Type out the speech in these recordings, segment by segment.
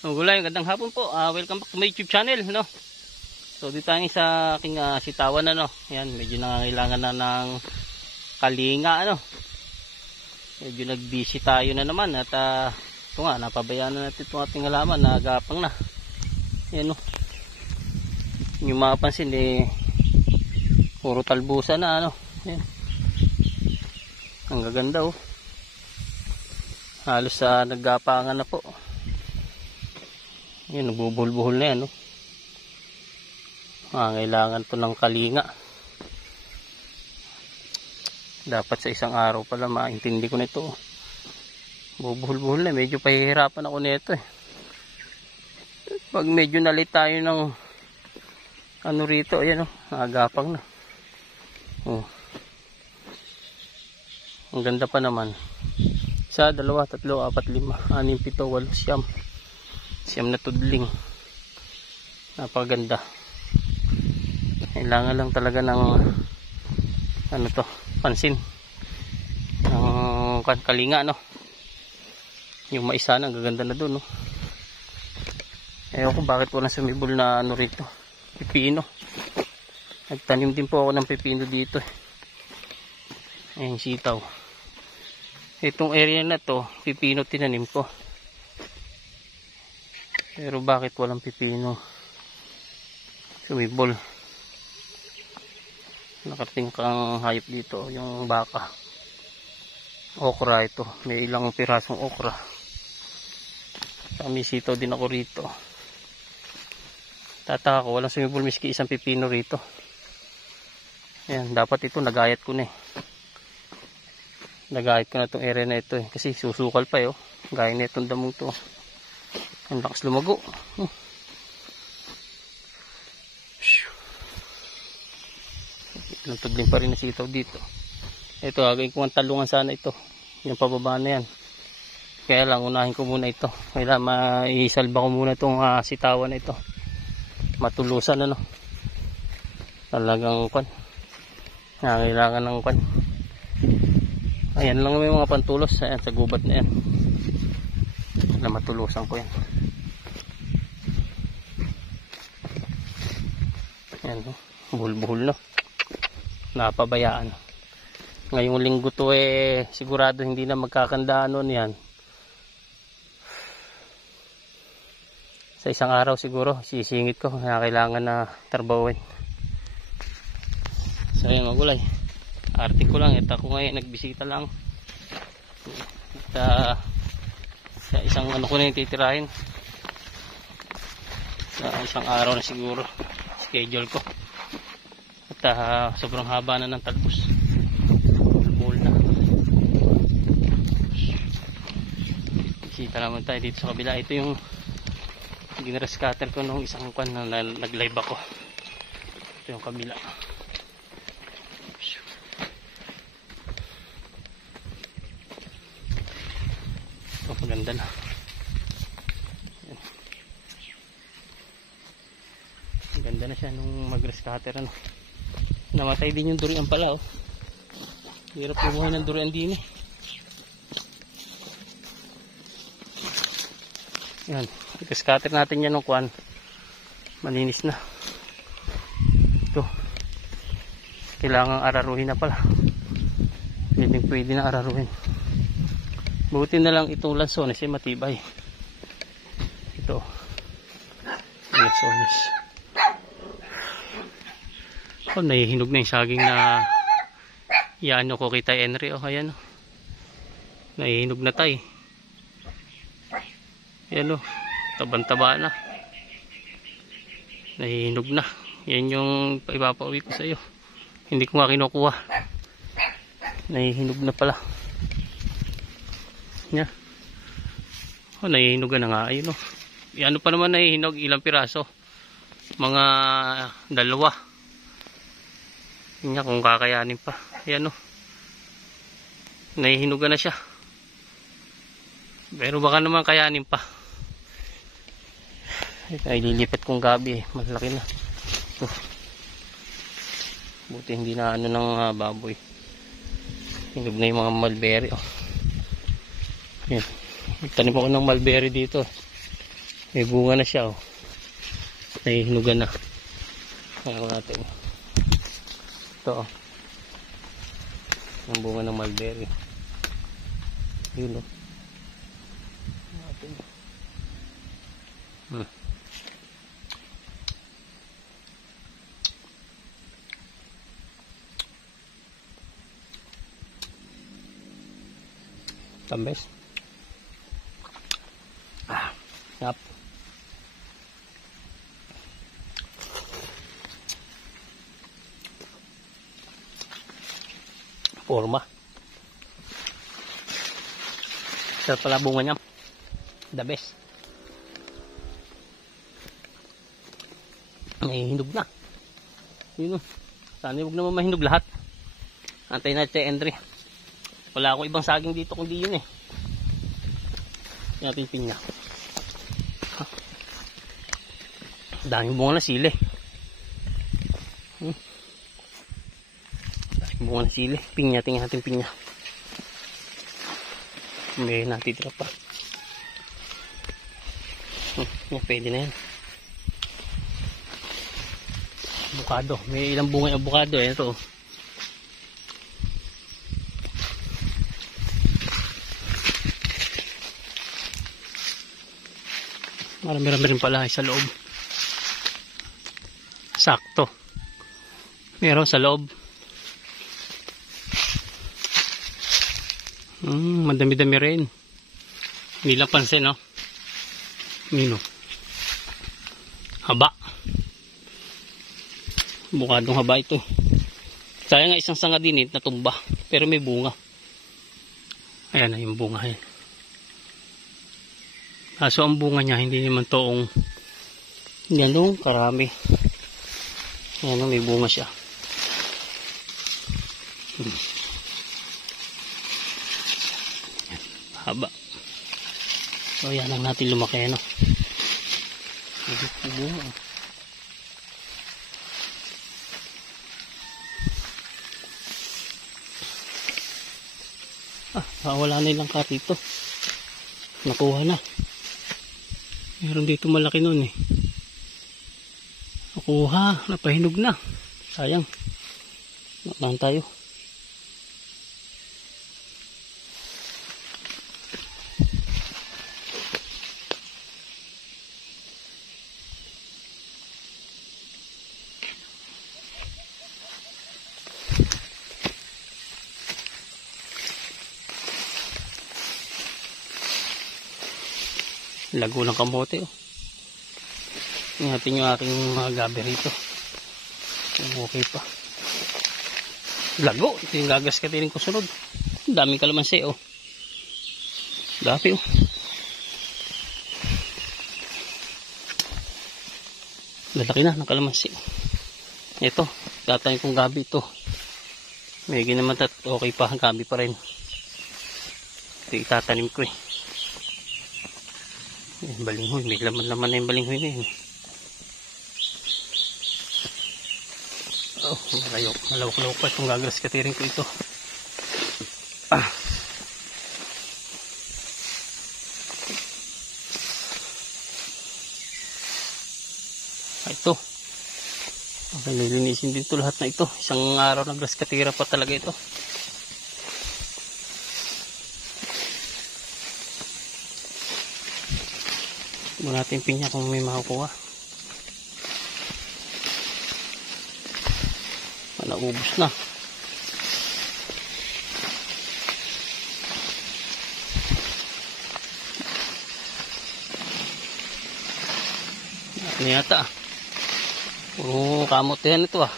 Gulay, gandang hapon po. Welcome back to my YouTube channel, no. So dito tayo sa aking sitawan, ano. Yan, medyo nangangailangan na ng kalinga, ano. Medyo nag-busy tayo na naman at ito nga, napabayaan na natin itong ating halaman, nagapang na. Yan, no. Yung mapapansin puro talbusa na, ano. Yan. Ang gaganda, oh. Halos naggapangan na po. Yun, nagbubuhol-buhol na yan, no? Kailangan to ng kalinga. Dapat sa isang araw pala maintindi ko nito. Bubuhol-buhol na, medyo pahihirapan ako nito eh. Pag medyo nalit tayo ng ano rito, ayan, oh, nagapang na. Oh. Ang ganda pa naman. 1, 2, 3, 4, 5, 6, 7, 8, 9, 10. Siyam na tudling. Napaganda. Kailangan lang talaga ng ano to, pansin. Ng kalinga, no. Yung maisa na, ang gaganda na doon, no. Ewan ko bakit walang sumibol na ano rito, pipino. Nagtanim din po ako ng pipino dito. Ayan, sitaw. Itong area na to, pipino tinanim ko. Pero bakit walang pipino sumibol? Nakarating kang hayop dito, yung baka. Okra ito, may ilang pirasong okra. May sitaw din ako rito. Tataka ko, walang sumibol miski isang pipino rito. Ayan, dapat ito nagayat ko na eh. Nagayat ko na itong area na ito eh, kasi susukal pa eh, oh. Gaya na itong damong to. Ang lakas lumago. Tutudling pa rin na sitaw dito. Ito, gagawin ko ang talungan sana ito. Yung pababa na yan. Kaya lang, unahin ko muna ito. Kaya maisalba ko muna itong sitawan na ito. Matulusan, ano. Talagang kwan. Kailangan ng kwan. Ayan lang may mga pantulos. Ayan, sa gubat na yan. Na matulusan ko yan. Yan, buhol-buhol, no. Napabayaan. Ngayong linggo to sigurado hindi na magkakandaan nun yan. Sa isang araw siguro sisingit ko na kailangan na tarbawin. So yan, magulay. Arte ko lang, ito ako ngayon nagbisita lang. At sa isang ano ko na yung titirahin. Sa isang araw na siguro schedule ko. At sobrang haba na ng talbos. Bull na. Kita naman tayo dito sa kabila. Ito yung ginras cutter ko nung isang kwan na nag-live ako. Ito yung kabila. Ito maganda na. Ganda na siya nung mag-grass cutter, ano. Namatay din yung durian pala, oh. Hirap lumuhin ng durian din eh. Yan, grass cutter natin yan ng kuwan. Malinis na. Ito. Kailangan araruhin na pala. Pwede na araruhin. Buti na lang itong lansones matibay. Ito. Lansones. Oh, nahihinog na yung saging na iano ko kay Tay Henry. Oh, ayan, oh. Nahihinog na tay. Ayan, oh. Tabang-taba na. Nahihinog na. Yan yung ipapauwi ko sa iyo. Hindi ko nga kinukuha. Nahihinog na pala. Yan. Oh, nahihinog na nga. Ayun, oh. Ano pa naman nahihinog? Ilang piraso? Mga 2. Yun nga, kung kakayanin pa. Ayan, o. Nahihinugan na siya. Pero baka naman kayanin pa. Ay, lilipat kong gabi eh. Malaki na. Ito. Buti hindi na ano ng baboy. Hinog na yung mga mulberry, oh. Ayan. Tanim ako ng mulberry dito. May bunga na siya, oh. Nahihinugan na. Kaya natin. Ito, oh. Ang bunga ng mulberry. Yun, oh. Natin. Tambes. Yap. Forma. Sarap pala bunga niya. The best. Hinog na. Yun, sana huwag naman mahinog lahat. Antay natin si Andre. Wala akong ibang saging dito kundi yun eh. Natin pinya. Daming bunga na sili. Bunga ng sili, pinya, tingnan natin pinya. May natitira pa. Yan, pwede na yan. Avocado, may ilang bunga yung avocado eh. Ito. Marami-rami rin pala sa loob. Sakto. Meron sa loob. Madami-dami rin. Hindi lang pansin, no? Mino. Haba. Bukadong haba ito. Sayang nga isang sanga din natumba. Pero may bunga. Ayan na yung bunga. Ayan. Kaso ang bunga niya hindi naman toong ganong karami. Ayan, may bunga siya. Haba. So yan lang natin lumaki, no? Bunga. Wala na ilang karito. Nakuha na. Meron dito malaki nun eh. Nakuha. Napahinog na. Sayang. Nakuhaan tayo. Lago ng kamote, oh. Tingnan natin yung aking mga gabi rito. Okay pa. Lago. Ito yung gagas katirin ko sunod. Daming kalamansi, oh. Dami, oh. Lalaki na ng kalamansi. Ito. Tatayin kong gabi ito. May ginaman okay pa. Gabi pa rin. Ito itatanim ko, eh. Balinghoy, may laman-laman na yung balinghoy na yun. Oh, malawak-lawak pa itong gagas katirin ko ito. Ito. Okay, nilinisin din ito lahat na ito. Isang araw na grass katira pa talaga ito. Muna natin pinya kung may makukuha. Naubos na. Ano yata? Puro kamot yan ito, ah.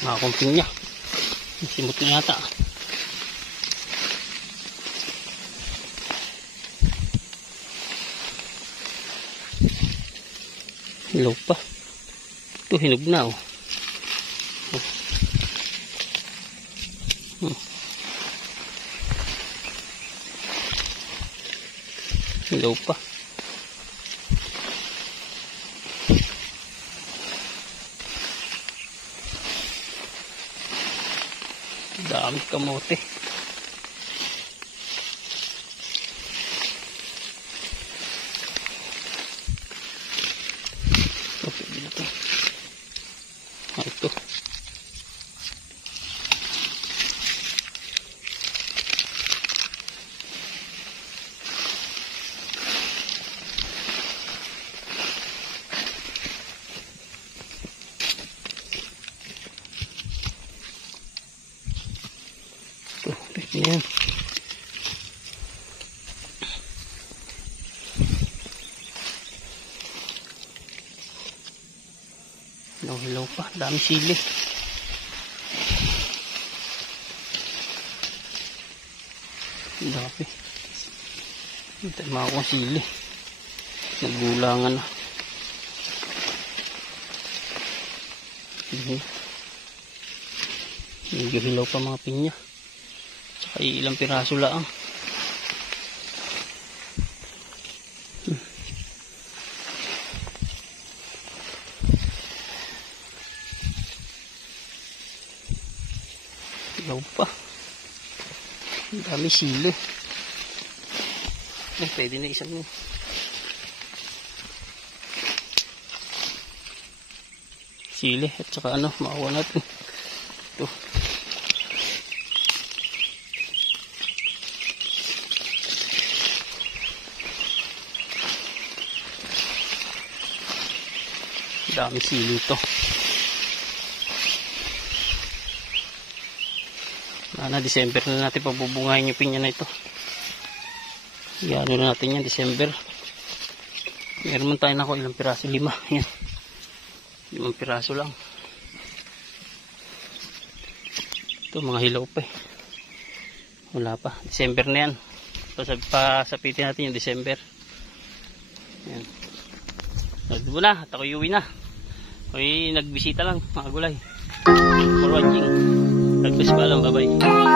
Nakakong pinya. Simot na yata. Hilaw pa. Ito hinog na, oh. Hilaw pa. Dami kamote. Okay, dito. Ito. Yan. Hilaw pa, dami sili. Dami. Hindi tayo makakuha sili. Naggulangan na. Hilaw pa mga pinya. Ay ilang piraso lang. Ilaw pa. Ang dami sili. Pwede na isang mo. Sili at saka ano, maawa natin. Ito. Dami sili ito. Na December na natin pabubungahin yung pinya na ito. Iano na natin yan, December. Meron man tayo na ako ilang piraso, 5. Yan. 5 piraso lang. Ito mga hilaw pa eh. Wala pa. December na yan. So pasapitin natin yung December. Yan. Nagdubo na. At ako'y uwi na. Ako'y nagbisita lang mga gulay. For watching. Nagpis pa lang. Bye bye.